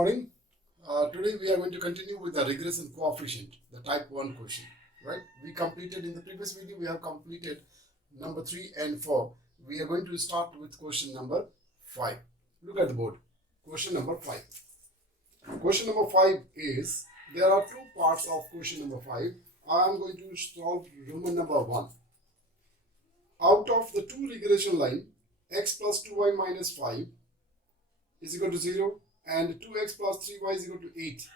morning. Today we are going to continue with the regression coefficient, the type 1 question, right? We completed in the previous video, we have completed number 3 and 4. We are going to start with question number 5. Look at the board. Question number 5. Question number 5 is, there are two parts of question number 5. I am going to solve Roman number 1. Out of the two regression line, x plus 2y minus 5 is equal to 0 and 2x plus 3y is equal to 8.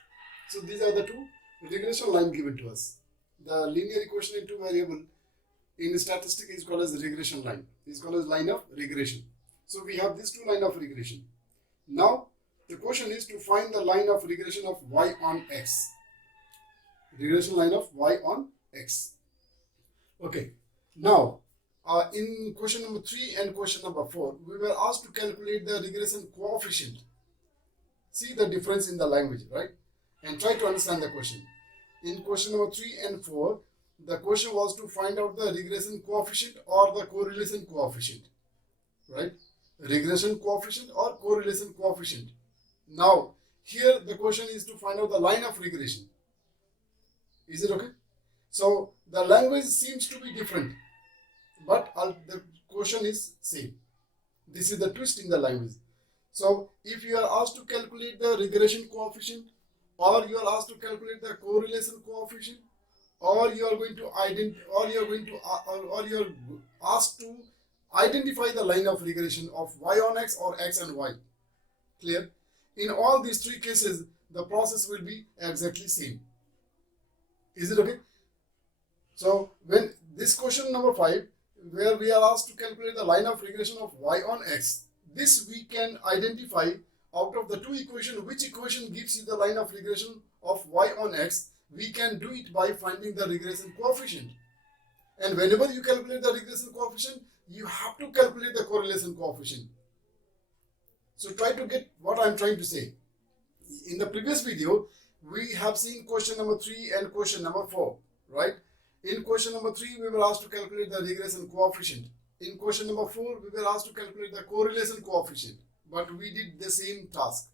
So these are the two regression line given to us. The linear equation in two variable in statistics is called as regression line. Is called as line of regression. So we have these two line of regression. Now the question is to find the line of regression of y on x. Regression line of y on x. Okay. Now in question number 3 and question number 4, we were asked to calculate the regression coefficient. See the difference in the language, right? And try to understand the question. In question number 3 and 4, the question was to find out the regression coefficient or the correlation coefficient, right? Regression coefficient or correlation coefficient. Now, here the question is to find out the line of regression. Is it okay? So, the language seems to be different, but the question is same. This is the twist in the language. So, if you are asked to calculate the regression coefficient, or you are asked to calculate the correlation coefficient, or you are going to you are asked to identify the line of regression of y on x or x and y. Clear? In all these three cases, the process will be exactly same. Is it okay? So, when this question number 5, where we are asked to calculate the line of regression of y on x, this we can identify out of the two equations, which equation gives you the line of regression of y on x. We can do it by finding the regression coefficient. And whenever you calculate the regression coefficient, you have to calculate the correlation coefficient. So try to get what I am trying to say. In the previous video, we have seen question number 3 and question number 4, right? In question number 3, we were asked to calculate the regression coefficient. In question number 4, we were asked to calculate the correlation coefficient. But we did the same task.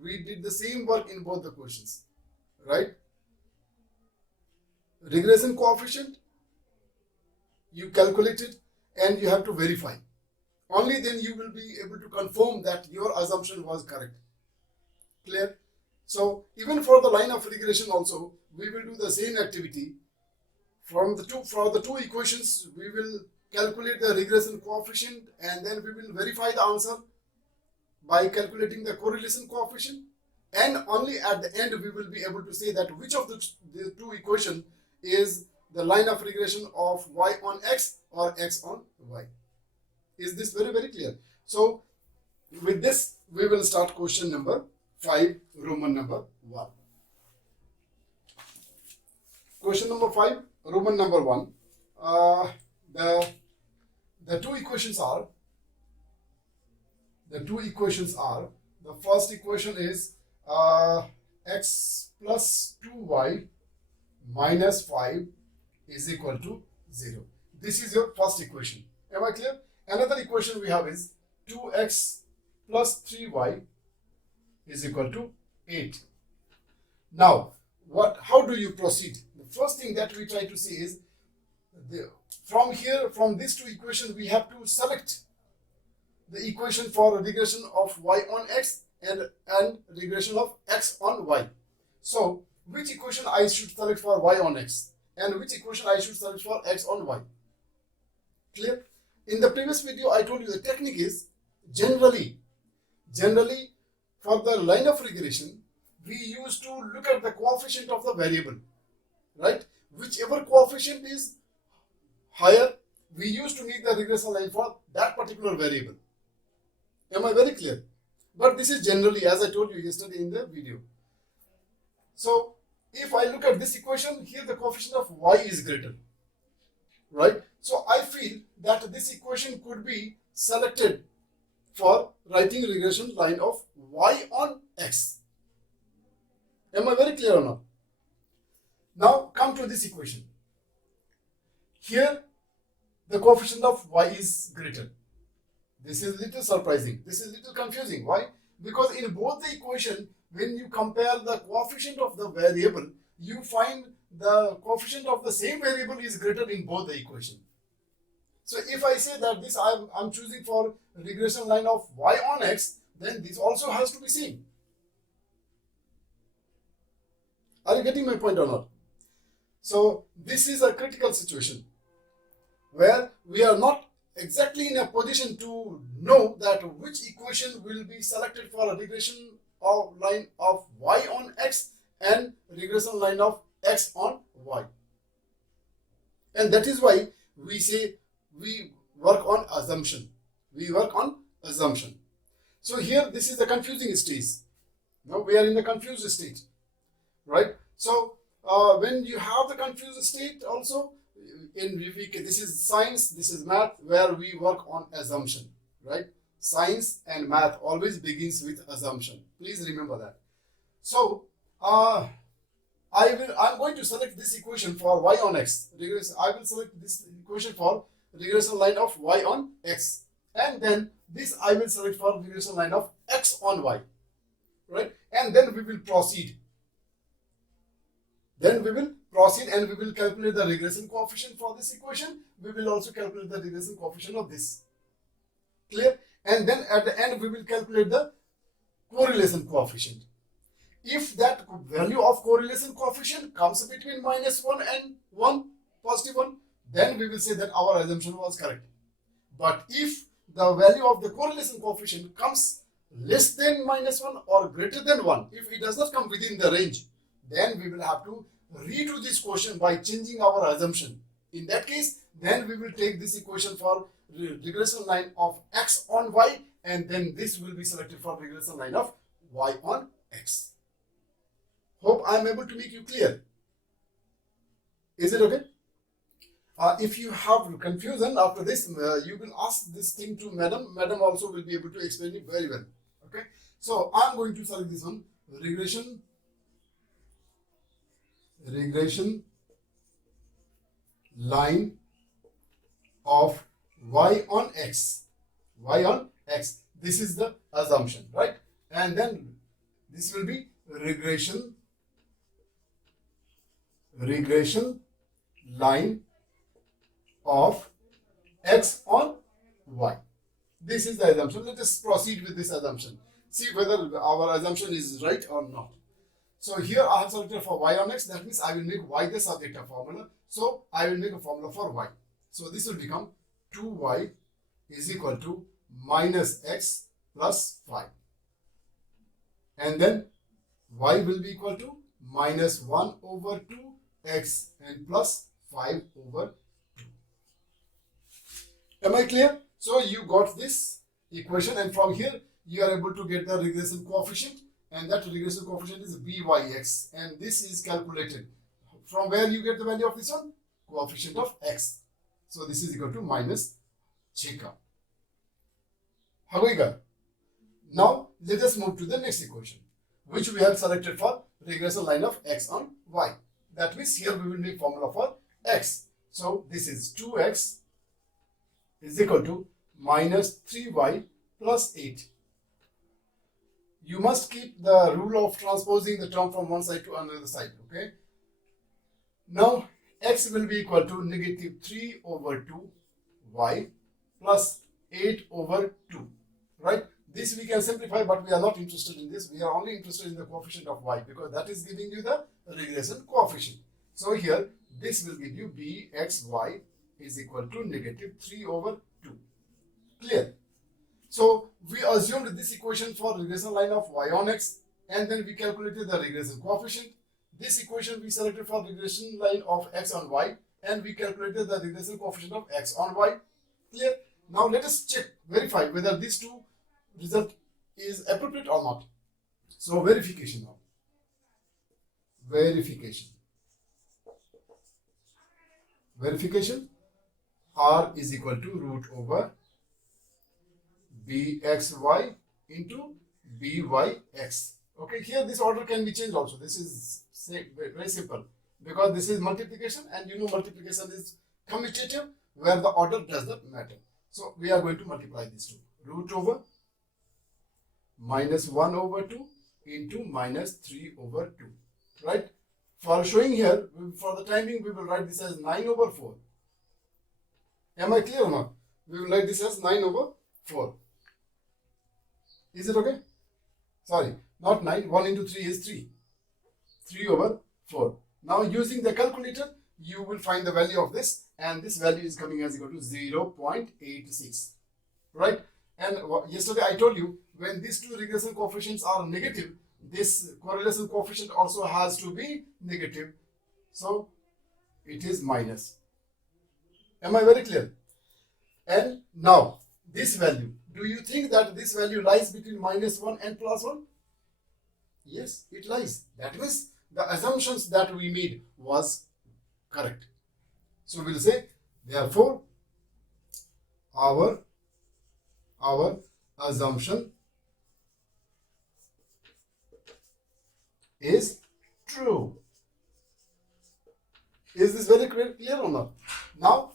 We did the same work in both the questions, right? Regression coefficient, you calculate it and you have to verify. Only then you will be able to confirm that your assumption was correct. Clear? So even for the line of regression also, we will do the same activity. For the two equations, we will calculate the regression coefficient and then we will verify the answer by calculating the correlation coefficient, and only at the end we will be able to say that which of the two equations is the line of regression of y on x or x on y. Is this very, very clear? So with this, we will start question number 5, Roman number 1. Question number 5, Roman number 1. The two equations are, the first equation is x plus 2y minus 5 is equal to 0. This is your first equation. Am I clear? Another equation we have is 2x plus 3y is equal to 8. Now, how do you proceed? The first thing that we try to see is, from these two equations, we have to select the equation for regression of y on x and regression of x on y. So, which equation I should select for y on x and which equation I should select for x on y? Clear? In the previous video, I told you the technique is generally for the line of regression, we used to look at the coefficient of the variable, right? Whichever coefficient is higher, we used to make the regression line for that particular variable. Am I very clear? But this is generally, as I told you yesterday in the video. So, if I look at this equation, here the coefficient of y is greater, right? So, I feel that this equation could be selected for writing regression line of y on x. Am I very clear or not? Now, come to this equation. Here, the coefficient of y is greater. This is little surprising. This is little confusing. Why? Because in both the equation, when you compare the coefficient of the variable, you find the coefficient of the same variable is greater in both the equation. So if I say that this I'm choosing for regression line of y on x, then this also has to be same. Are you getting my point or not? So this is a critical situation where we are not exactly in a position to know that which equation will be selected for a regression of line of y on x and regression line of x on y. And that is why we say we work on assumption. We work on assumption. So here this is the confusing stage. Now we are in the confused state, right? So when you have the confused state also, this is science, this is math, where we work on assumption, right? Science and math always begins with assumption. Please remember that. So I'm going to select this equation for y on x. I will select this equation for regression line of y on x, and then this I will select for regression line of x on y, right? And then we will proceed. Then we will proceed and we will calculate the regression coefficient for this equation. We will also calculate the regression coefficient of this. Clear? And then at the end we will calculate the correlation coefficient. If that value of correlation coefficient comes between -1 and 1, positive 1, then we will say that our assumption was correct. But if the value of the correlation coefficient comes less than -1 or greater than 1, if it does not come within the range, then we will have to redo this question by changing our assumption. In that case, then we will take this equation for regression line of x on y, and then this will be selected for regression line of y on x. Hope I am able to make you clear. Is it okay? If you have confusion after this, you will ask this thing to madam. Madam also will be able to explain it very well. Okay. So I am going to select this one, regression line of y on x. Y on x. This is the assumption, right? And then this will be regression line of x on y. This is the assumption. Let us proceed with this assumption. See whether our assumption is right or not. So here I have selected for y on x. That means I will make y the subjective formula. So I will make a formula for y. So this will become 2y is equal to minus x plus 5. And then y will be equal to minus 1 over 2x and plus 5 over 2. Am I clear? So you got this equation, and from here you are able to get the regression coefficient, and that regression coefficient is byx, and this is calculated. From where you get the value of this one? Coefficient of x. So this is equal to minus 6. However, now let us move to the next equation, which we have selected for regression line of x on y. That means here we will make formula for x. So this is 2x is equal to minus 3y plus 8. You must keep the rule of transposing the term from one side to another side, okay? Now x will be equal to negative 3 over 2y plus 8 over 2, right? This we can simplify, but we are not interested in this. We are only interested in the coefficient of y, because that is giving you the regression coefficient. So here this will give you bxy is equal to negative 3 over 2. Clear? So we assumed this equation for regression line of y on x, and then we calculated the regression coefficient. This equation we selected for regression line of x on y, and we calculated the regression coefficient of x on y. Clear? Now let us check, verify whether these two result is appropriate or not. So verification now. Verification. R is equal to root over bxy into byx. Okay, here this order can be changed also. This is very simple, because this is multiplication, and you know multiplication is commutative where the order does not matter. So we are going to multiply these two. Root over minus 1 over 2 into minus 3 over 2, right? For showing here, for the time being, we will write this as 9 over 4. Am I clear or not? We will write this as 9 over 4. Is it okay? Sorry, not 9. 1 into 3 is 3. 3 over 4. Now using the calculator, you will find the value of this, and this value is coming as equal to 0.86, right? And yesterday I told you, when these two regression coefficients are negative, this correlation coefficient also has to be negative, so it is minus. Am I very clear? And now this value, do you think that this value lies between minus 1 and plus 1? Yes, it lies. That means the assumptions that we made was correct. So we'll say, therefore, our assumption is true. Is this very clear or not? Now,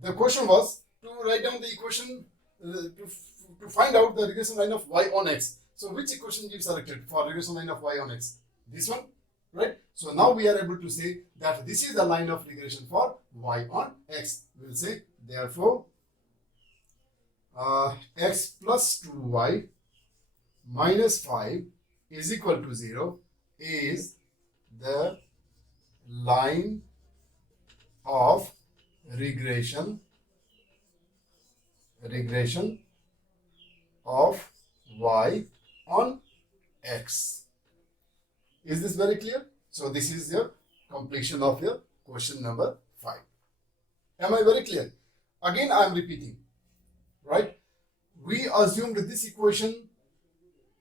the question was to write down the equation to find out the regression line of y on x. So which equation you selected for regression line of y on x? This one, right? So now we are able to say that this is the line of regression for y on x. We'll say, therefore, x plus 2y minus 5 is equal to 0 is the line of regression of y on x. Is this very clear? So this is your completion of your question number 5. Am I very clear? Again, I am repeating, right? We assumed this equation.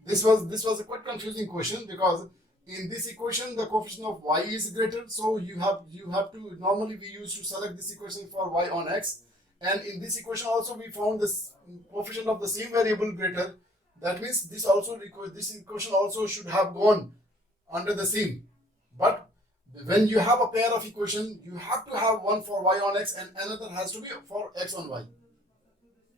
This was a quite confusing question, because in this equation the coefficient of y is greater, so you have to, normally we used to select this equation for y on x, and in this equation also we found this coefficient of the same variable greater. That means this equation also should have gone under the same. But when you have a pair of equation, you have to have one for y on x and another has to be for x on y.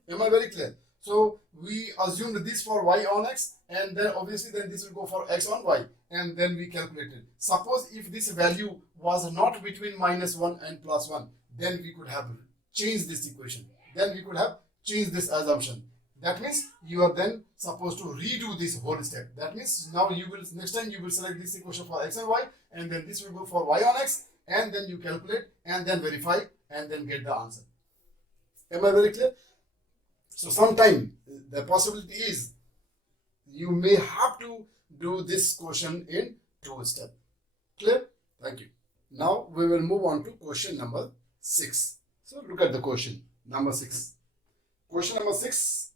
Am I very clear? So we assumed this for y on x, and then obviously then this will go for x on y, and then we calculated. Suppose if this value was not between minus 1 and plus 1, then we could have changed this equation. Then we could have changed this assumption. That means you are then supposed to redo this whole step. That means now next time you will select this equation for x and y, and then this will go for y on x, and then you calculate and then verify and then get the answer. Am I very clear? So sometime the possibility is you may have to do this question in 2 steps. Clear? Thank you. Now we will move on to question number 6. So look at the question number 6. Question number 6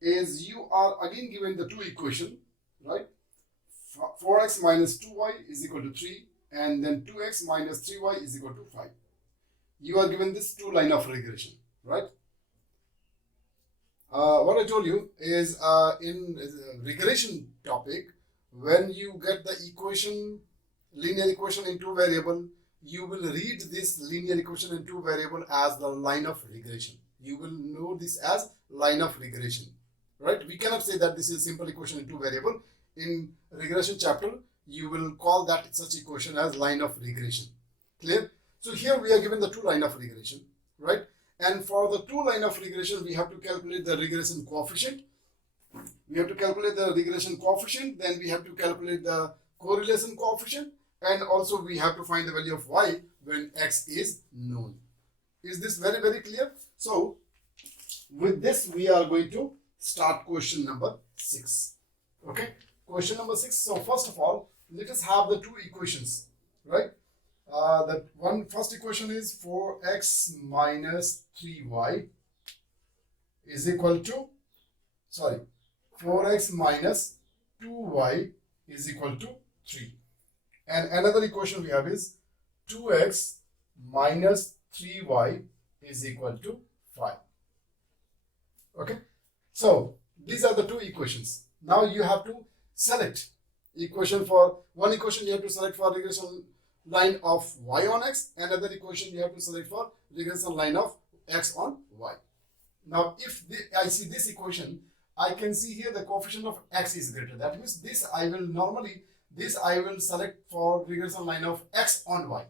is, you are again given the two equation, right? 4x minus 2y is equal to 3, and then 2x minus 3y is equal to 5. You are given this two line of regression, right? What I told you is in regression topic, when you get the equation, linear equation in two variable, you will read this linear equation in two variable as the line of regression. You will know this as line of regression, right? We cannot say that this is a simple equation in two variable. In regression chapter, you will call that such equation as line of regression. Clear? So here we are given the two line of regression, right? And for the two line of regression, we have to calculate the regression coefficient. We have to calculate the regression coefficient. Then we have to calculate the correlation coefficient. And also we have to find the value of y when x is known. Is this very, very clear? So with this, we are going to start question number 6. Okay. Question number 6. So first of all, let us have the two equations, right? The first equation is 4x minus 3y is equal to, 4x minus 2y is equal to 3. And another equation we have is 2x minus 3y is equal to 5. Okay. So these are the two equations. Now you have to select equation for one equation you have to select for regression line of y on x, another equation you have to select for regression line of x on y. Now if I see this equation, I can see here the coefficient of x is greater. That means this I will select for regression line of x on y.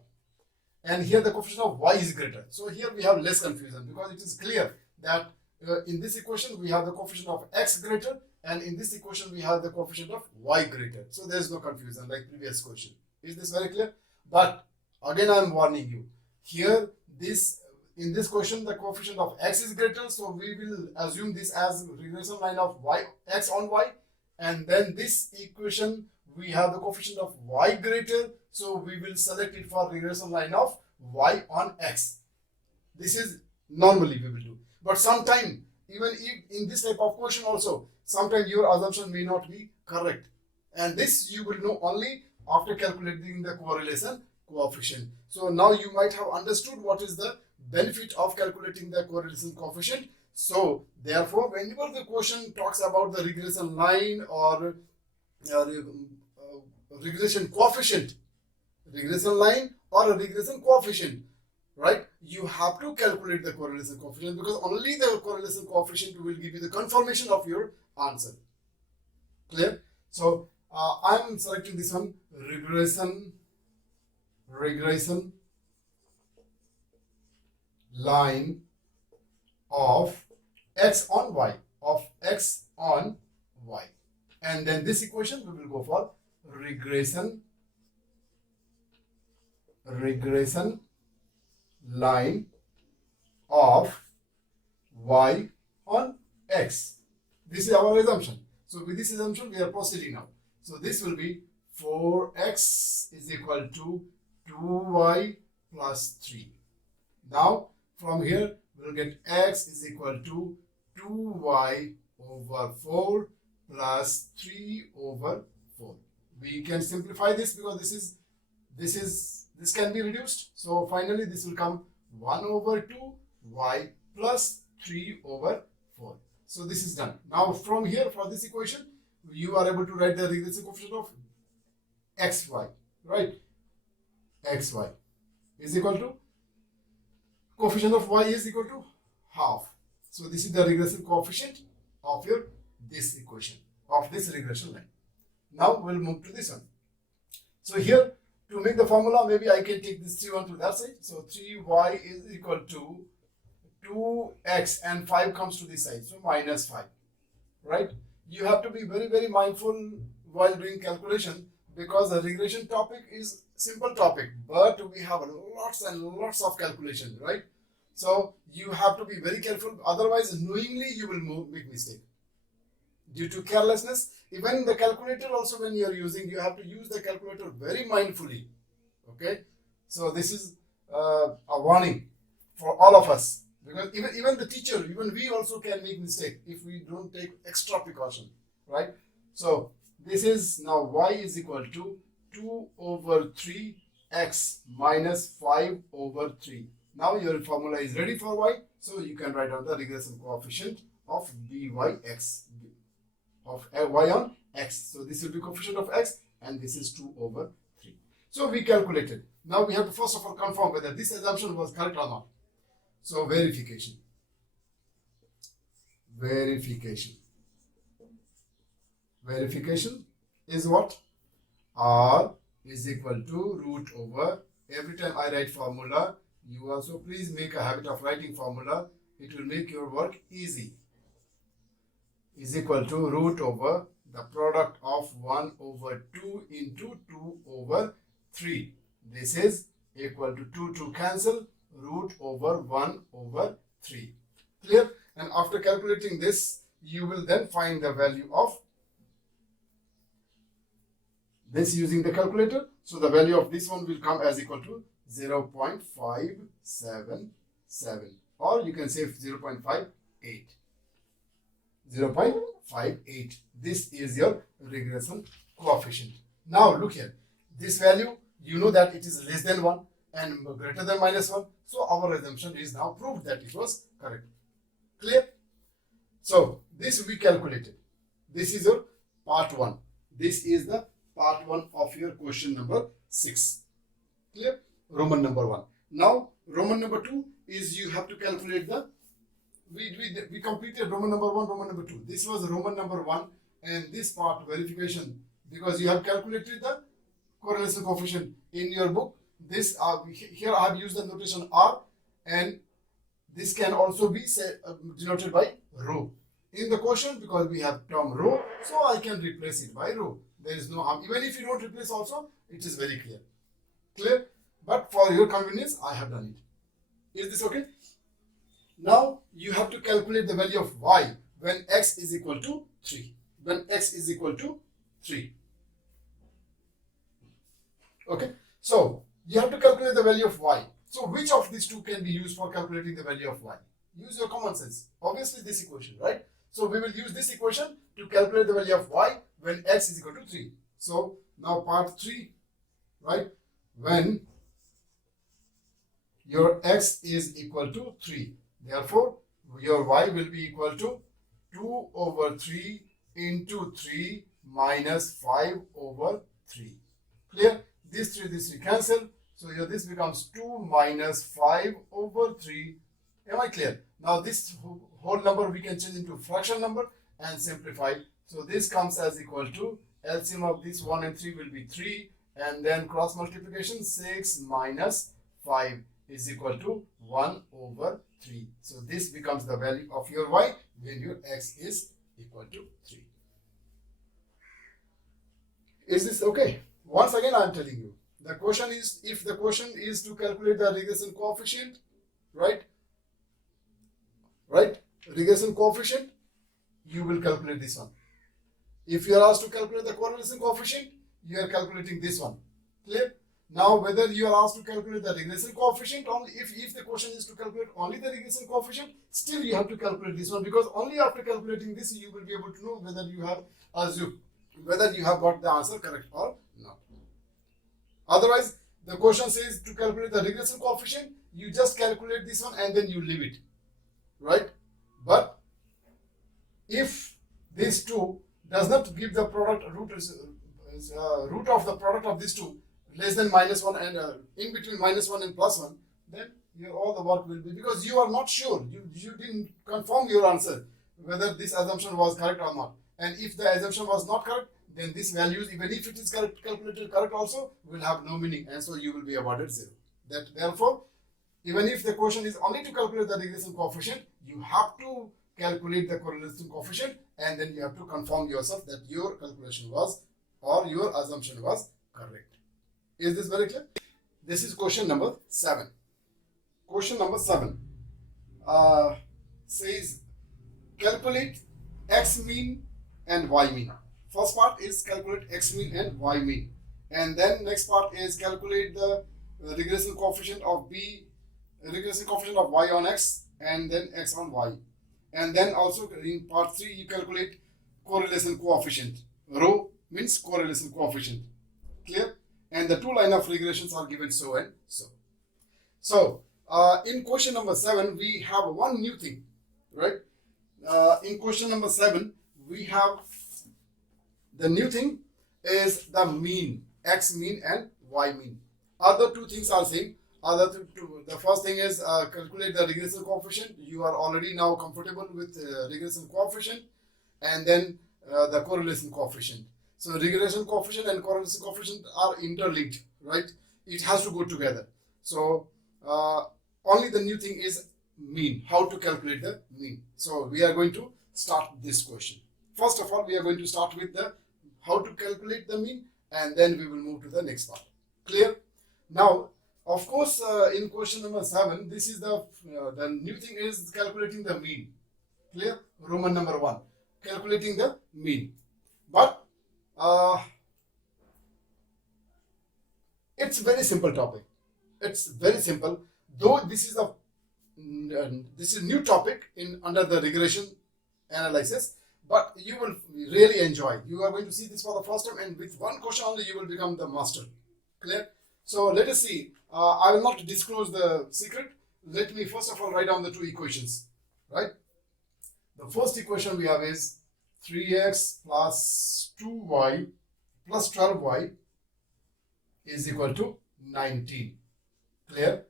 And here the coefficient of y is greater. So here we have less confusion because it is clear that in this equation we have the coefficient of x greater, and in this equation we have the coefficient of y greater. So there is no confusion like previous question. Is this very clear? But again I am warning you. Here in this question the coefficient of x is greater, so we will assume this as regression line of x on y, and then this equation we have the coefficient of y greater, so we will select it for regression line of y on x. This is normally we will do. But sometime, even if in this type of question also, sometimes your assumption may not be correct. And this you will know only after calculating the correlation coefficient. So now you might have understood what is the benefit of calculating the correlation coefficient. So therefore, whenever the question talks about the regression line or regression coefficient, regression line or a regression coefficient, right, you have to calculate the correlation coefficient, because only the correlation coefficient will give you the confirmation of your answer. Clear? So I am selecting this one, regression line of x on y, and then this equation we will go for regression line of y on x. This is our assumption. So with this assumption we are proceeding now. So this will be 4x is equal to 2y plus 3. Now from here we will get x is equal to 2y over 4 plus 3 over 4. We can simplify this because this can be reduced. So finally this will come 1 over 2 y plus 3 over 4. So this is done. Now from here, for this equation, you are able to write the regression coefficient of xy, right? Xy is equal to, coefficient of y is equal to half. So this is the regression coefficient of this equation, of this regression line. Now we'll move to this one. So here, to make the formula, maybe I can take this 3 to that side. So 3y is equal to 2x, and 5 comes to this side. So minus 5, right? You have to be very, very mindful while doing calculation, because the regression topic is simple topic, but we have lots and lots of calculation, right? So you have to be very careful. Otherwise, knowingly you will make mistake due to carelessness. Even the calculator also, when you are using, you have to use the calculator very mindfully. Okay, so this is a warning for all of us, because even the teacher, even we also can make mistake if we don't take extra precaution, right? So this is now y is equal to 2 over 3x minus 5 over 3. Now your formula is ready for y, so you can write down the regression coefficient of byx, of y on x. So this will be coefficient of x, and this is 2 over 3. So we calculated. Now we have to first of all confirm whether this assumption was correct or not. So verification. Verification is what? R is equal to root over, every time I write formula, you also please make a habit of writing formula. It will make your work easy. Is equal to root over the product of 1 over 2 into 2 over 3. This is equal to 2 to cancel, root over 1 over 3. Clear? And after calculating this, you will then find the value of this using the calculator. So the value of this one will come as equal to 0.577, or you can say 0.58. 0.58. This is your regression coefficient. Now look here. This value, you know that it is less than 1 and greater than minus 1. So our assumption is now proved that it was correct. Clear? So this we calculated. This is your part 1. This is the part 1 of your question number 6. Clear? Roman number 1. Now Roman number 2 is you have to calculate the we completed Roman number 1, Roman number 2. This was Roman number 1, and this part verification, because you have calculated the correlation coefficient in your book. This here I have used the notation R, and this can also be denoted by rho. In the question, because we have term rho, so I can replace it by rho. There is no harm. Even if you don't replace also, it is very clear. Clear? But for your convenience, I have done it. Is this okay? Now you have to calculate the value of y when x is equal to 3. When x is equal to 3. Okay. So you have to calculate the value of y. So which of these two can be used for calculating the value of y? Use your common sense. Obviously this equation, right? So we will use this equation to calculate the value of y when x is equal to 3. So now part 3, right? When your x is equal to 3. Therefore, your y will be equal to 2 over 3 into 3 minus 5 over 3. Clear? This 3 cancel. So here this becomes 2 minus 5 over 3. Am I clear? Now this whole number we can change into fraction number and simplify. So this comes as equal to LCM of this 1 and 3 will be 3, and then cross multiplication 6 minus 5 is equal to 1 over 3. So this becomes the value of your y when your x is equal to 3. Is this okay? Once again I am telling you, the question is, if the question is to calculate the regression coefficient, right? Regression coefficient, you will calculate this one. If you are asked to calculate the correlation coefficient, you are calculating this one. Clear? Now whether you are asked to calculate the regression coefficient, only if the question is to calculate only the regression coefficient, still you have to calculate this one, because only after calculating this you will be able to know whether you have got the answer correct or not. Otherwise, the question says to calculate the regression coefficient, you just calculate this one and then you leave it, right? But if these two does not give the product root of the product of these two less than -1 and in between -1 and +1, then all the work will be, because you are not sure, you didn't confirm your answer whether this assumption was correct or not. And if the assumption was not correct, then these values, even if it is calculated correct also, will have no meaning, and so you will be awarded 0. Therefore, even if the question is only to calculate the regression coefficient, you have to calculate the correlation coefficient, and then you have to confirm yourself that your calculation was, or your assumption was, correct. Is this very clear? This is question number 7. Question number 7 says calculate x mean and y mean. First part is calculate x mean and y mean, and then next part is calculate the regression coefficient of y on x, and then x on y, and then also in part 3 you calculate correlation coefficient. Rho means correlation coefficient. Clear? And the two line of regressions are given so and so. So in question number 7 we have one new thing, right? In question number 7 we have the new thing is the mean, x mean and y mean. Other two things are same. The first thing is calculate the regression coefficient. You are already now comfortable with regression coefficient, and then the correlation coefficient. So regression coefficient and correlation coefficient are interlinked, right? It has to go together. So only the new thing is mean, how to calculate the mean. So we are going to start this question. First of all, we are going to start with the how to calculate the mean, and then we will move to the next part. Clear? Now, of course, in question number 7, this is the new thing is calculating the mean. Clear? Roman number 1, calculating the mean. But it's very simple topic. It's very simple. Though this is new topic under the regression analysis, but you will really enjoy. You are going to see this for the first time, and with one question only you will become the master. Clear? So let us see. I will not disclose the secret. Let me first of all write down the two equations. Right? The first equation we have is 3x plus 2y plus 12y is equal to 19. Clear?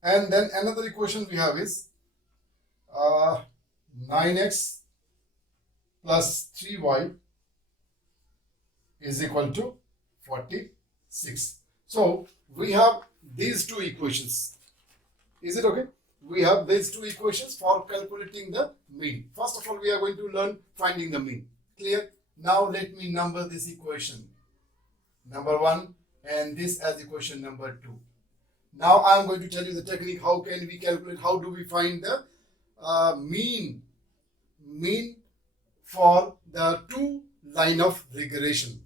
And then another equation we have is 9x plus 3y is equal to 46. So we have these two equations. Is it okay? We have these two equations for calculating the mean. First of all, we are going to learn finding the mean. Clear? Now let me number this equation. Number 1 and this as equation number 2. Now I am going to tell you the technique. How can we calculate? How do we find the mean for the two line of regression?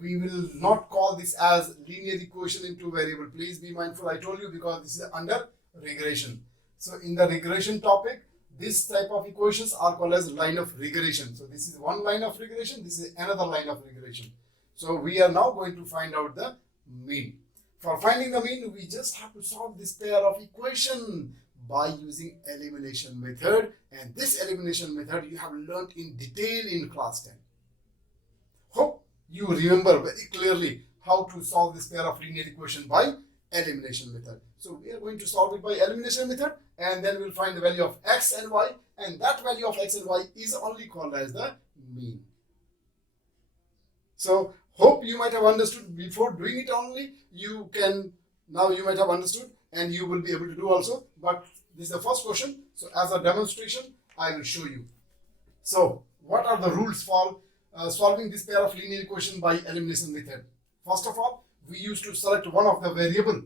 We will not call this as linear equation into variable. Please be mindful. I told you because this is under regression. So in the regression topic, this type of equations are called as line of regression. So this is one line of regression. This is another line of regression. So we are now going to find out the mean. For finding the mean, we just have to solve this pair of equation by using elimination method. And this elimination method you have learned in detail in class 10. Hope you remember very clearly how to solve this pair of linear equation by elimination method. So we are going to solve it by elimination method, and then we'll find the value of x and y, and that value of x and y is only called as the mean. So hope you might have understood before doing it only. You might have understood and you will be able to do also, but this is the first question. So as a demonstration, I will show you. So what are the rules for solving this pair of linear equation by elimination method? First of all, we used to select one of the variable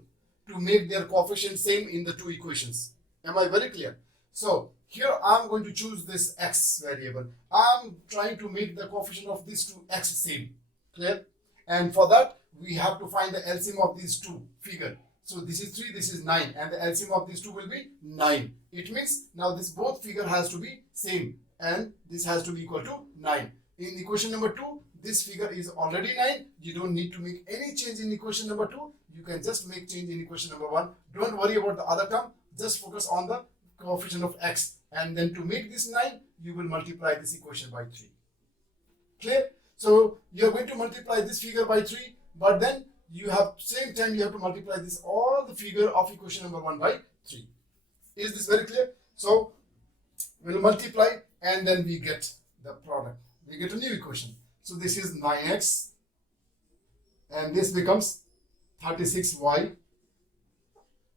to make their coefficient same in the two equations. Am I very clear? So here I am going to choose this x variable. I am trying to make the coefficient of these two x same. Clear? And for that, we have to find the LCM of these two figure. So this is 3, this is 9, and the LCM of these two will be 9. It means now this both figure has to be same, and this has to be equal to 9. In equation number 2, this figure is already 9. You don't need to make any change in equation number 2. You can just make change in equation number 1. Don't worry about the other term. Just focus on the coefficient of x. And then to make this 9, you will multiply this equation by 3. Clear? So you are going to multiply this figure by 3, but then you have same time you have to multiply this all the figure of equation number 1 by 3. Is this very clear? So we will multiply and then we get the product. We get a new equation. So this is 9x and this becomes 36y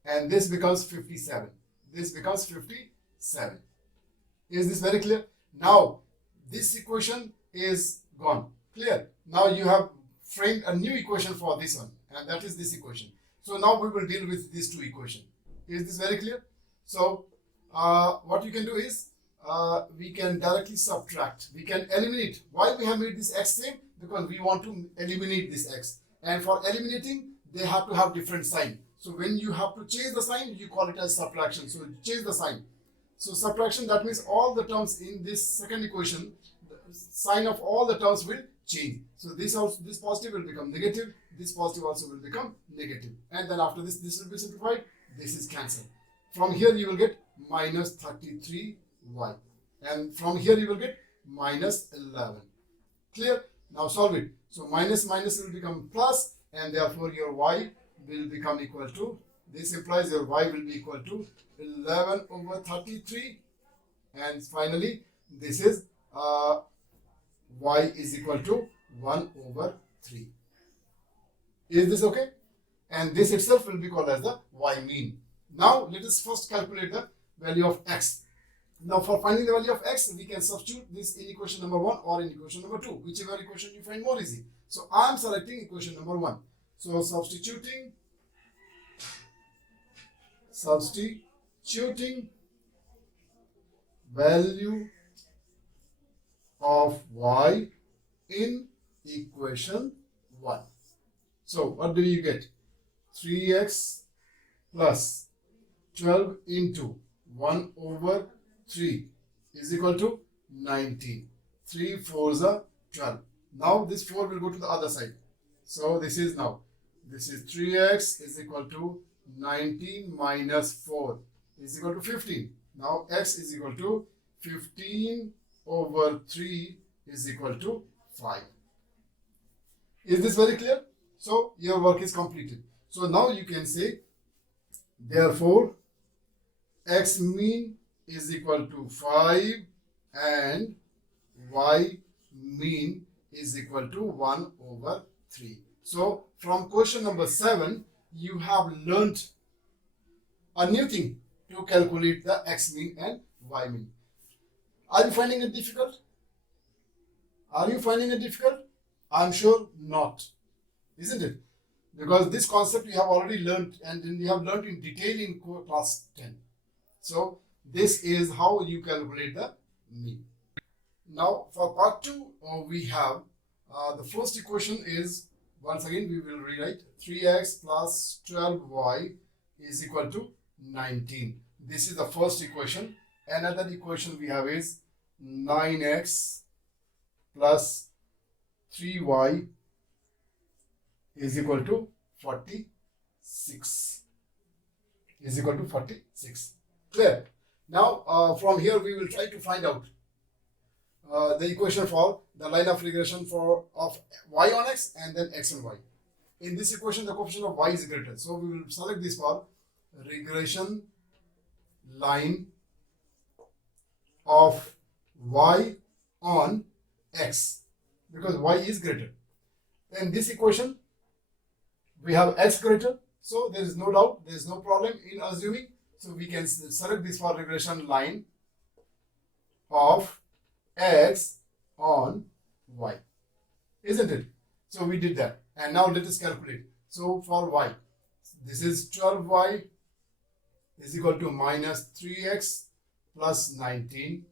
and this becomes 57. This becomes 57. Is this very clear? Now this equation is gone. Clear? Now you have framed a new equation for this one, and that is this equation. So now we will deal with these two equations. Is this very clear? So what you can do is we can directly subtract. We can eliminate. Why we have made this x same? Because we want to eliminate this x. And for eliminating, they have to have different sign. So when you have to change the sign, you call it as subtraction. So change the sign. So subtraction, that means all the terms in this second equation, the sign of all the terms will change. So this positive will become negative. This positive also will become negative. And then after this will be simplified. This is cancelled. From here you will get minus 33y. And from here you will get minus 11. Clear? Now solve it. So minus will become plus, and therefore your y will become equal to, this implies your y will be equal to 11 over 33. And finally, this is y is equal to 1 over 3. Is this okay? And this itself will be called as the y mean. Now let us first calculate the value of x. Now for finding the value of x, we can substitute this in equation number 1 or in equation number 2, whichever equation you find more easy. So I am selecting equation number 1. So substituting value of y in equation 1. So what do you get? 3x plus 12 into 1 over 3 is equal to 19. 3 4s are 12. Now this 4 will go to the other side. So this is 3x is equal to 19 minus 4 is equal to 15. Now x is equal to 15 over 3 is equal to 5. Is this very clear? So your work is completed. So now you can say, therefore x mean is equal to 5 and y mean is equal to 1 over 3. So from question number 7, you have learnt a new thing to calculate the x mean and y mean. Are you finding it difficult? Are you finding it difficult? I'm sure not, isn't it? Because this concept you have already learnt, and you have learnt in detail in class 10. So this is how you calculate the mean. Now for part 2, we have the first equation is, once again we will rewrite 3x plus 12y is equal to 19. This is the first equation. Another equation we have is 9x plus 3y is equal to 46. Is equal to 46. Clear? Now from here we will try to find out the equation for the line of regression of y on x and then x on y. In this equation the coefficient of y is greater, so we will select this for regression line of y on x, because y is greater. In this equation we have x greater, so there is no doubt, there is no problem in assuming, so we can select this for regression line of x on y, isn't it? So we did that, and now let us calculate. So for y, this is 12y is equal to minus 3x plus 19.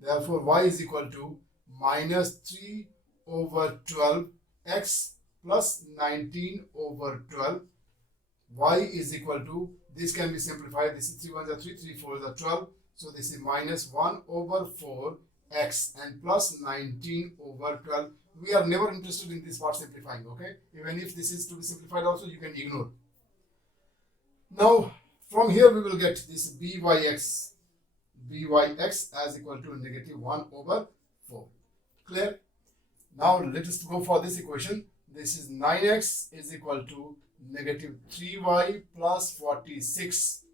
Therefore y is equal to minus 3 over 12x plus 19 over 12. Y is equal to, this can be simplified, this is 3 1 is 3, 3 4 is 12, so this is minus 1 over 4x and plus 19 over 12. We are never interested in this part simplifying, okay? Even if this is to be simplified also, you can ignore. Now from here we will get this byx as equal to negative 1 over 4. Clear? Now let us go for this equation. This is 9x is equal to negative 3y plus 46,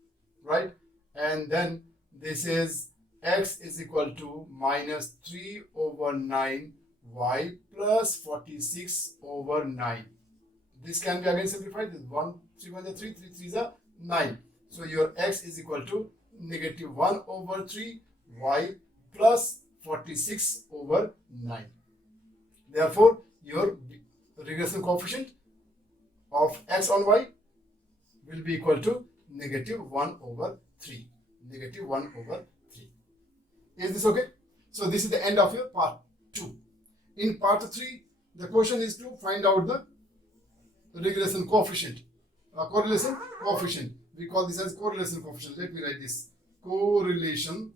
right? And then this is x is equal to minus 3 over 9y plus 46 over 9. This can be again simplified. This 1 3 1 is 3, 3 3 is 9. So your x is equal to negative 1 over 3 y plus 46 over 9. Therefore your regression coefficient of x on y will be equal to negative 1 over 3. Negative 1 over 3. Is this okay? So this is the end of your part 2. In part 3, the question is to find out the regression coefficient. Correlation coefficient. We call this as correlation coefficient. Let me write this. Correlation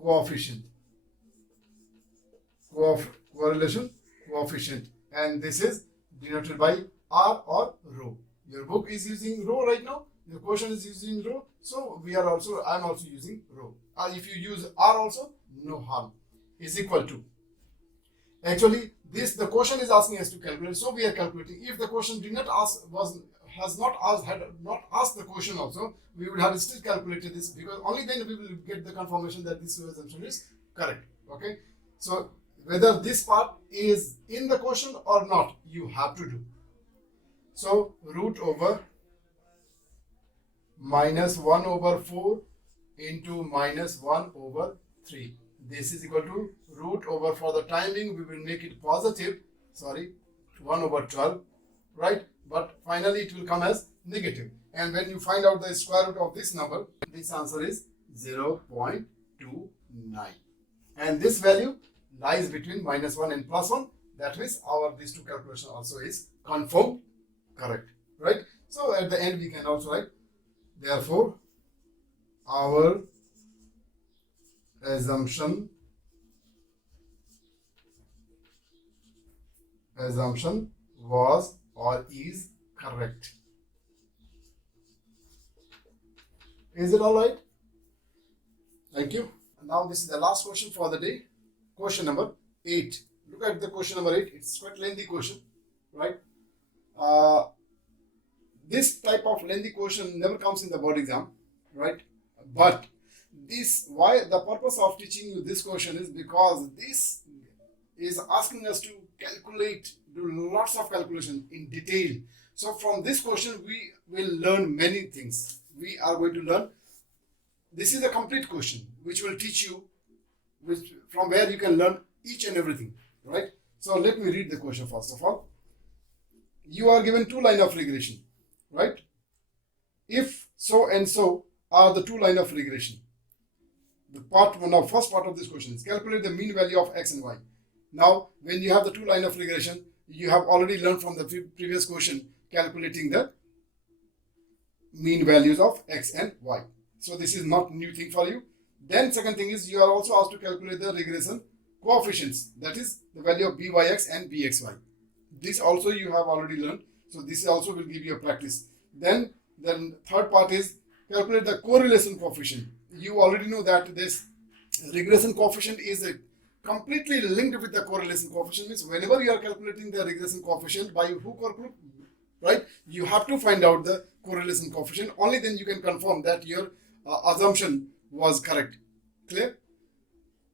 coefficient. Correlation coefficient. And this is denoted by R or rho. Your book is using rho right now. Your question is using rho. So I'm also using rho. If you use R also, no harm. Is equal to. Actually, the question is asking us to calculate, so we are calculating. If the question did not ask, had not asked the question also, we would have still calculated this, because only then we will get the confirmation that this assumption is correct. Okay, so whether this part is in the question or not, you have to do. So root over minus 1 over 4 into minus 1 over 3. This is equal to root over, for the time being we will make it positive, 1 over 12, right? But finally it will come as negative. And when you find out the square root of this number, this answer is 0.29. And this value lies between minus 1 and plus 1. That means these two calculation also is confirmed correct, right? So at the end we can also write, therefore our assumption was or is correct. Is it all right? Thank you. Now this is the last question for the day. Question number 8. Look at the question number 8. It's quite lengthy question, right? This type of lengthy question never comes in the board exam, right? But this, why the purpose of teaching you this question is because this is asking us to calculate, do lots of calculation in detail. So from this question we will learn many things. We are going to learn, this is a complete question which will teach you, which from where you can learn each and everything, right? So let me read the question first of all. You are given two lines of regression, right? If so and so are the two lines of regression. The part now, first part of this question is calculate the mean value of x and y. Now, when you have the two line of regression, you have already learned from the previous question calculating the mean values of x and y. So this is not new thing for you. Then second thing is you are also asked to calculate the regression coefficients, that is the value of byx and bxy. This also you have already learned. So this also will give you a practice. Then third part is calculate the correlation coefficient. You already know that this regression coefficient is completely linked with the correlation coefficient. Means whenever you are calculating the regression coefficient by hook or crook, right, you have to find out the correlation coefficient. Only then you can confirm that your assumption was correct. Clear?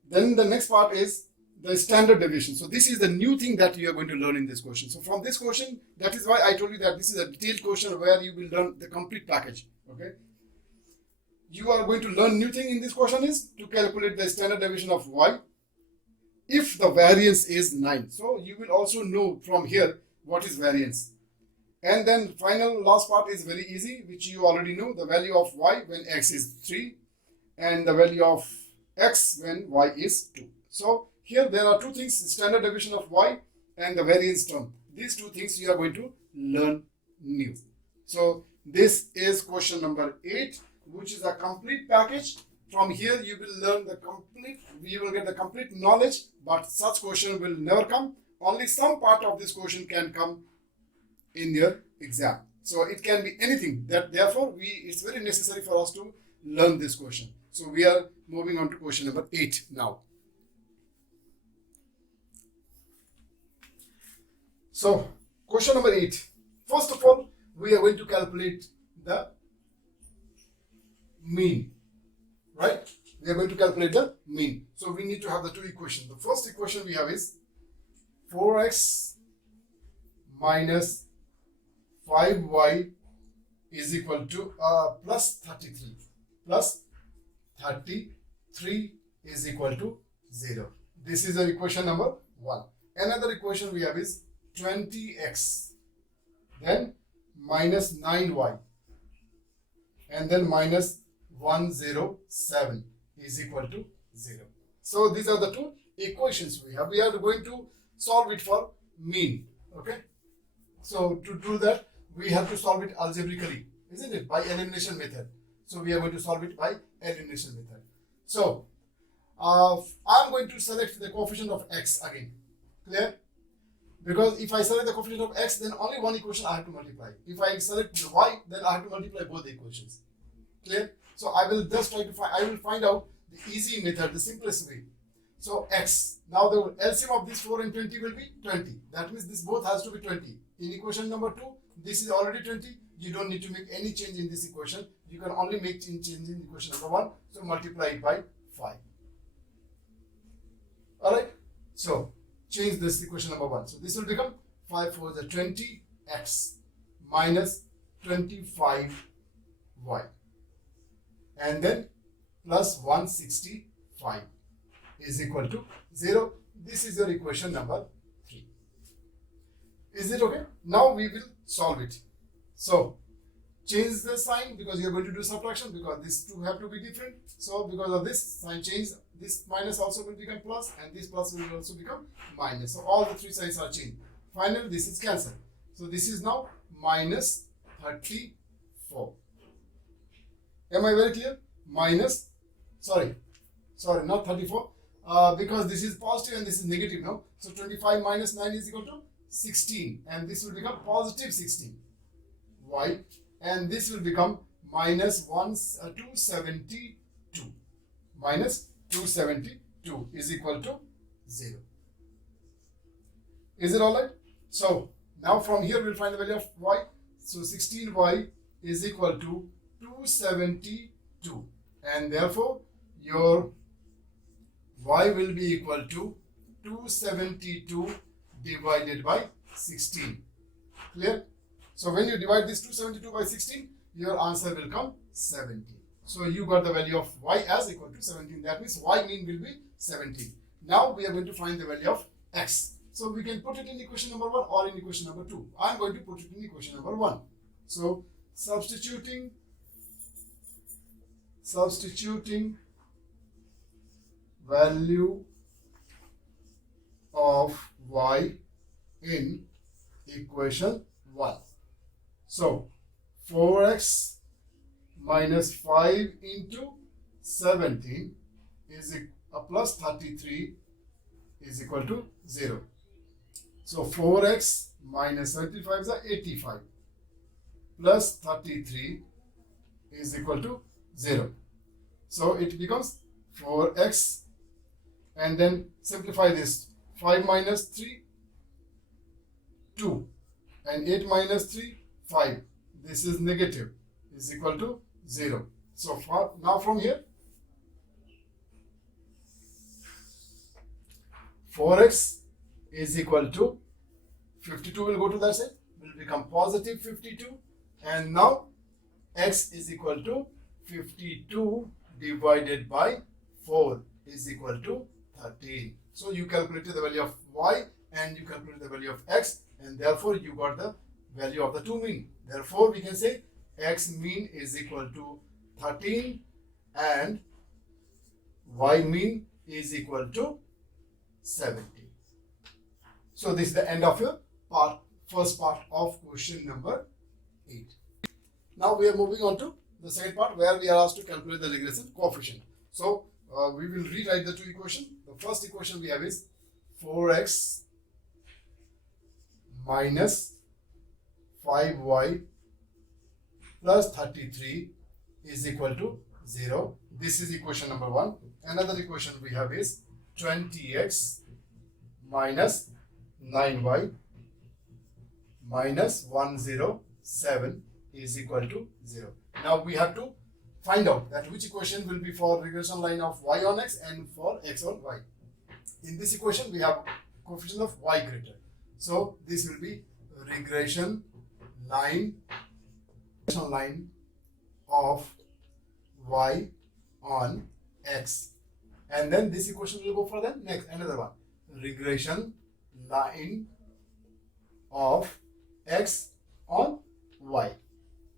Then the next part is the standard deviation. So this is the new thing that you are going to learn in this question. So from this question, that is why I told you that this is a detailed question where you will learn the complete package. Okay. You are going to learn new thing in this question is to calculate the standard deviation of y if the variance is 9. So you will also know from here what is variance. And then final last part is very easy, which you already know, the value of y when x is 3 and the value of x when y is 2. So here there are two things, standard deviation of y and the variance term. These two things you are going to learn new. So this is question number 8, which is a complete package. From here you will learn the complete, you will get the complete knowledge, but such question will never come. Only some part of this question can come in your exam. So it can be anything. That therefore it's very necessary for us to learn this question. So we are moving on to question number 8 now. So question number 8. First of all, we are going to calculate the mean, right? We are going to calculate the mean. So we need to have the two equations. The first equation we have is 4x minus 5y is equal to plus 33. Plus 33 is equal to 0. This is the equation number 1. Another equation we have is 20x, then minus 9y, and then minus 107 is equal to 0. So these are the two equations we have. We are going to solve it for mean. Okay. So to do that, we have to solve it algebraically, isn't it? By elimination method. So we are going to solve it by elimination method. So I'm going to select the coefficient of x again. Clear? Because if I select the coefficient of x, then only one equation I have to multiply. If I select the y, then I have to multiply both the equations. Clear? So I will just try to find out the easy method, the simplest way. So x. Now the LCM of this 4 and 20 will be 20. That means this both has to be 20. In equation number 2, this is already 20. You don't need to make any change in this equation. You can only make change in equation number 1. So multiply it by 5. Alright. So change this equation number 1. So this will become 5 for the 20x minus 25y. And then plus 165 is equal to 0. This is your equation number 3. Is it okay? Now we will solve it. So change the sign because you are going to do subtraction, because these two have to be different. So because of this sign change, this minus also will become plus and this plus will also become minus. So all the three signs are changed. Finally, this is cancelled. So this is now minus 34. Am I very clear? Minus, sorry, not 34, because this is positive and this is negative now. So 25 minus 9 is equal to 16, and this will become positive 16. Y, and this will become minus 272. Minus 272 is equal to 0. Is it alright? So now from here we'll find the value of y. So 16y is equal to 272 2. And therefore, your y will be equal to 272 divided by 16. Clear? So when you divide this 272 by 16, your answer will come 17. So you got the value of y as equal to 17. That means y mean will be 17. Now we are going to find the value of x. So we can put it in equation number 1 or in equation number 2. I am going to put it in equation number 1. So substituting value of y in equation 1. So 4x minus 5 into 17 is a plus 33 is equal to 0. So 4x minus 75 is 85 plus 33 is equal to 0. So it becomes 4x, and then simplify this. 5 minus 3, 2, and 8 minus 3, 5. This is negative, is equal to 0. So now from here, 4x is equal to 52 will go to that side, will become positive 52, and now x is equal to 52 divided by 4 is equal to 13. So you calculated the value of y and you calculated the value of x, and therefore you got the value of the two mean. Therefore we can say x mean is equal to 13 and y mean is equal to 70. So this is the end of your first part of question number 8. Now we are moving on to the second part where we are asked to calculate the regression coefficient. So we will rewrite the two equations. The first equation we have is 4x minus 5y plus 33 is equal to 0. This is equation number 1. Another equation we have is 20x minus 9y minus 107 is equal to 0. Now we have to find out that which equation will be for regression line of y on x and for x on y. In this equation we have coefficient of y greater. So this will be regression line of y on x. And then this equation will go for the next another one. Regression line of x on y.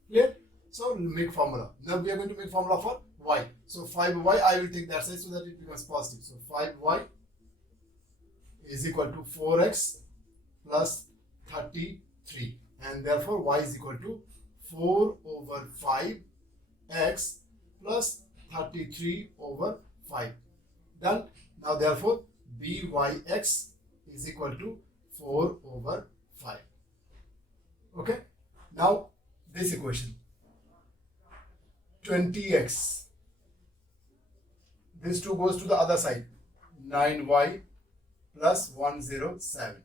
Clear? So make formula. Now we are going to make formula for y. So 5y I will take that side so that it becomes positive. So 5y is equal to 4x plus 33, and therefore y is equal to 4 over 5x plus 33 over 5. Done. Now therefore byx is equal to 4 over 5. Okay. Now this equation 20x, this 2 goes to the other side, 9y plus 107,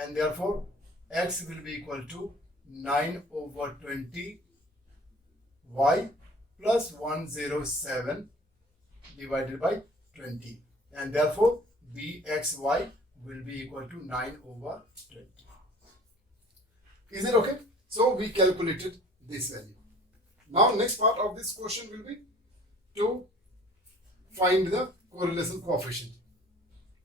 and therefore x will be equal to 9 over 20 y plus 107 divided by 20, and therefore bxy will be equal to 9 over 20. Is it okay? So we calculated this value. Now next part of this question will be to find the correlation coefficient.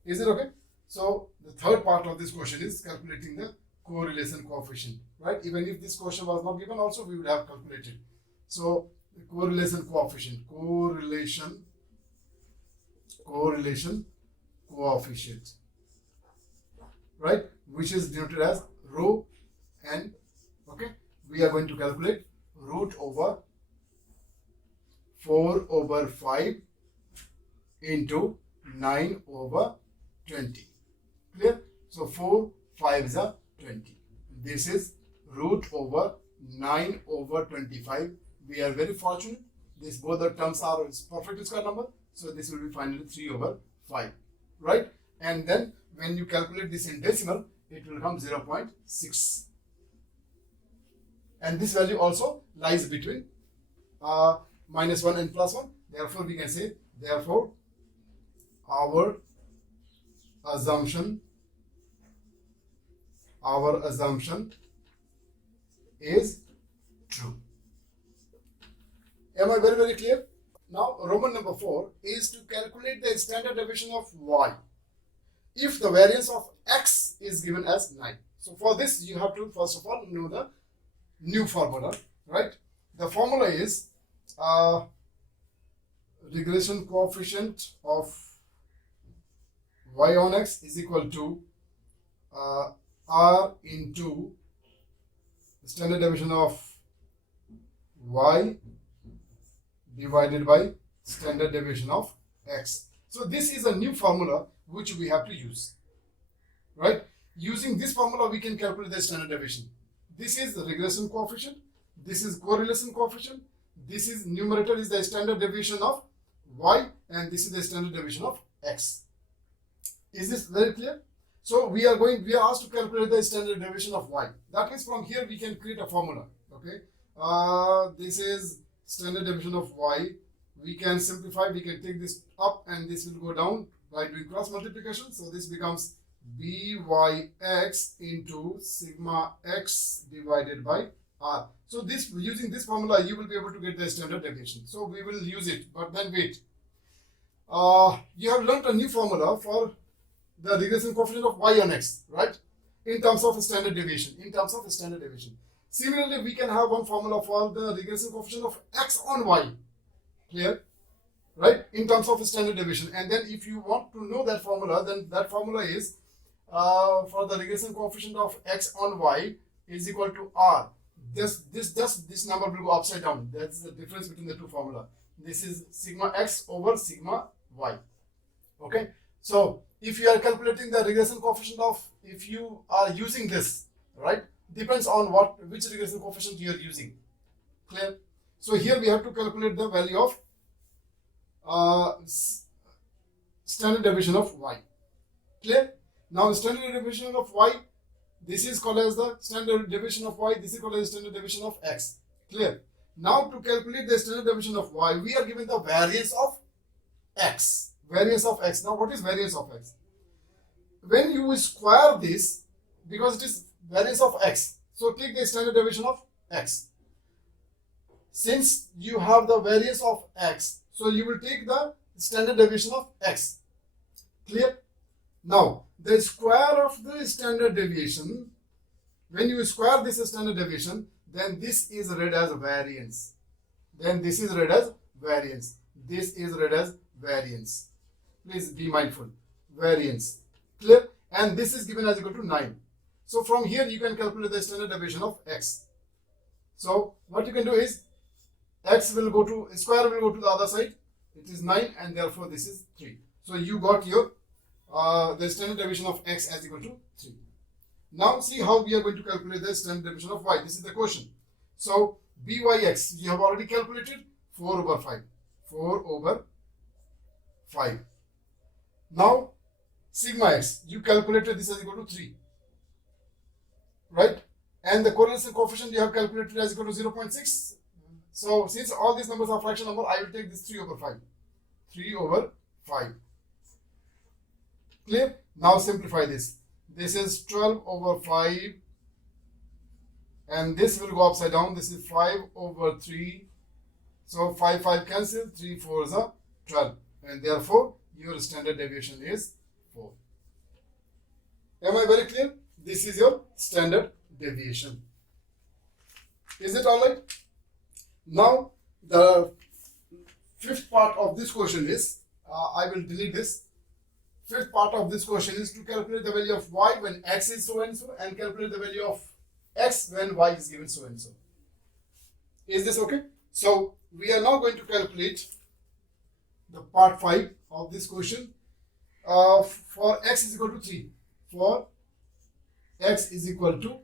Is it okay? So the third part of this question is calculating the correlation coefficient, right? Even if this question was not given also we would have calculated. So the correlation coefficient, correlation coefficient, right, which is denoted as rho n. Okay, we are going to calculate root over 4 over 5 into 9 over 20. Clear? So 4 5s are 20. This is root over 9 over 25. We are very fortunate. This both the terms are perfect square number. So this will be finally 3 over 5. Right? And then when you calculate this in decimal, it will come 0.6. And this value also lies between minus 1 and plus 1. Therefore, we can say, therefore, our assumption is true. Am I very clear? Now, Roman number 4 is to calculate the standard deviation of y if the variance of x is given as 9. So, for this, you have to first of all know the new formula, right? The formula is regression coefficient of y on x is equal to r into standard deviation of y divided by standard deviation of x. So this is a new formula which we have to use, right? Using this formula, we can calculate the standard deviation. This is the regression coefficient, this is correlation coefficient, this is numerator is the standard deviation of y, and this is the standard deviation of x. Is this very clear? So we are asked to calculate the standard deviation of y. That means from here we can create a formula. Okay, this is standard deviation of y. We can simplify, we can take this up and this will go down by doing cross multiplication. So this becomes byx into sigma x divided by r. So this, using this formula, you will be able to get the standard deviation. So we will use it, but then wait. You have learned a new formula for the regression coefficient of y on x, right? In terms of standard deviation. Similarly, we can have one formula for the regression coefficient of x on y. Clear? Right? In terms of standard deviation. And then if you want to know that formula, then that formula is for the regression coefficient of x on y is equal to r. This number will go upside down. That's the difference between the two formula. This is sigma x over sigma y. Okay? So if you are calculating the regression coefficient of, if you are using this, right, depends on which regression coefficient you are using. Clear? So here we have to calculate the value of standard deviation of y. Clear? Now standard deviation of y, this is called as the standard deviation of y, this is called as the standard deviation of x. Clear? Now to calculate the standard deviation of y, we are given the variance of x. Variance of x. Now what is variance of x? When you square this, because it is variance of x, so take the standard deviation of x. Since you have the variance of x, so you will take the standard deviation of x. Clear? Now the square of the standard deviation, when you square this standard deviation, then this is read as variance. This is read as variance. Please be mindful. Variance. Clear? And this is given as equal to 9. So from here you can calculate the standard deviation of x. So what you can do is x will go to, square will go to the other side. It is 9 and therefore this is 3. So you got your the standard deviation of x as equal to 3. Now see how we are going to calculate the standard deviation of y. This is the question. So byx, you have already calculated 4 over 5. 4 over 5. Now sigma x, you calculated this as equal to 3. Right? And the correlation coefficient you have calculated as equal to 0.6. So since all these numbers are fraction number, I will take this 3 over 5. 3 over 5. Clear? Now simplify this. This is 12 over 5 and this will go upside down. This is 5 over 3. So 5 cancel, 3 4s are 12 and therefore your standard deviation is 4. Am I very clear? This is your standard deviation. Is it alright? Now the fifth part of this question is, I will delete this. Fifth part of this question is to calculate the value of y when x is so and so, and calculate the value of x when y is given so and so. Is this okay? So we are now going to calculate the part 5 of this question. For x is equal to 3. For x is equal to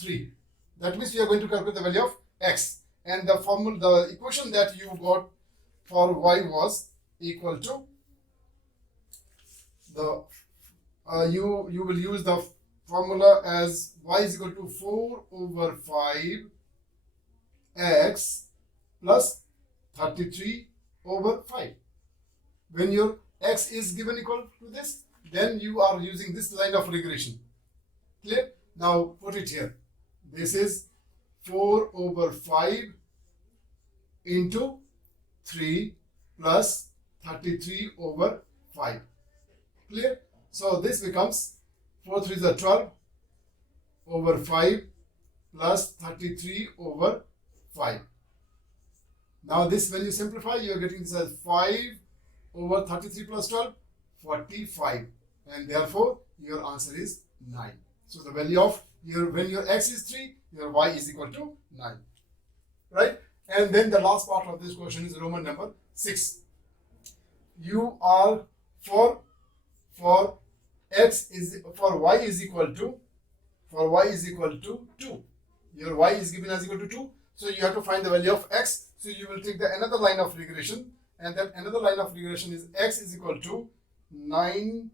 3. That means we are going to calculate the value of x. And the formula, the equation that you got for y was equal to the you will use the formula as y is equal to 4 over 5 x plus 33 over 5. When your x is given equal to this, then you are using this line of regression. Clear? Now put it here. This is 4 over 5 into 3 plus 33 over 5. Clear? So this becomes 4 3s are 12 over 5 plus 33 over 5. Now this, when you simplify, you are getting this as 5 over 33 plus 12, 45. And therefore, your answer is 9. So the value of when your x is 3, your y is equal to 9. Right? And then the last part of this question is Roman number 6. You are for y is equal to 2. Your y is given as equal to 2. So you have to find the value of x. So you will take another line of regression, and that another line of regression is x is equal to 9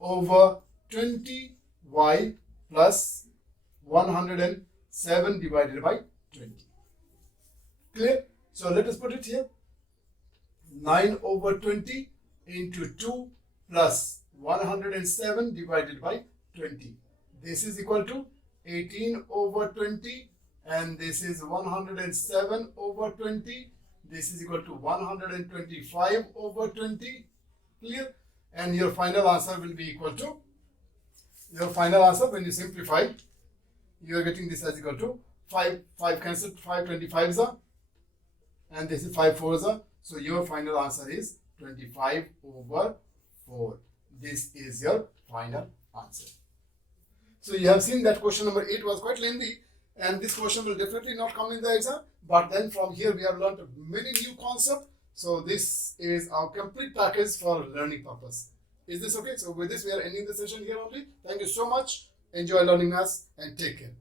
over 20y plus 107 divided by 20. Clear? So let us put it here. 9 over 20 into 2 plus 107 divided by 20. This is equal to 18 over 20, and this is 107 over 20. This is equal to 125 over 20. Clear? And your final answer will be equal to, when you simplify, you are getting this as equal to 5 cancelled, 5 25s are, and this is 5 4s are. So your final answer is 25 over 4. This is your final answer. So you have seen that question number 8 was quite lengthy, and this question will definitely not come in the exam. But then from here we have learned many new concepts. So this is our complete package for learning purpose. Is this okay? So with this we are ending the session here only. Thank you so much. Enjoy learning maths and take care.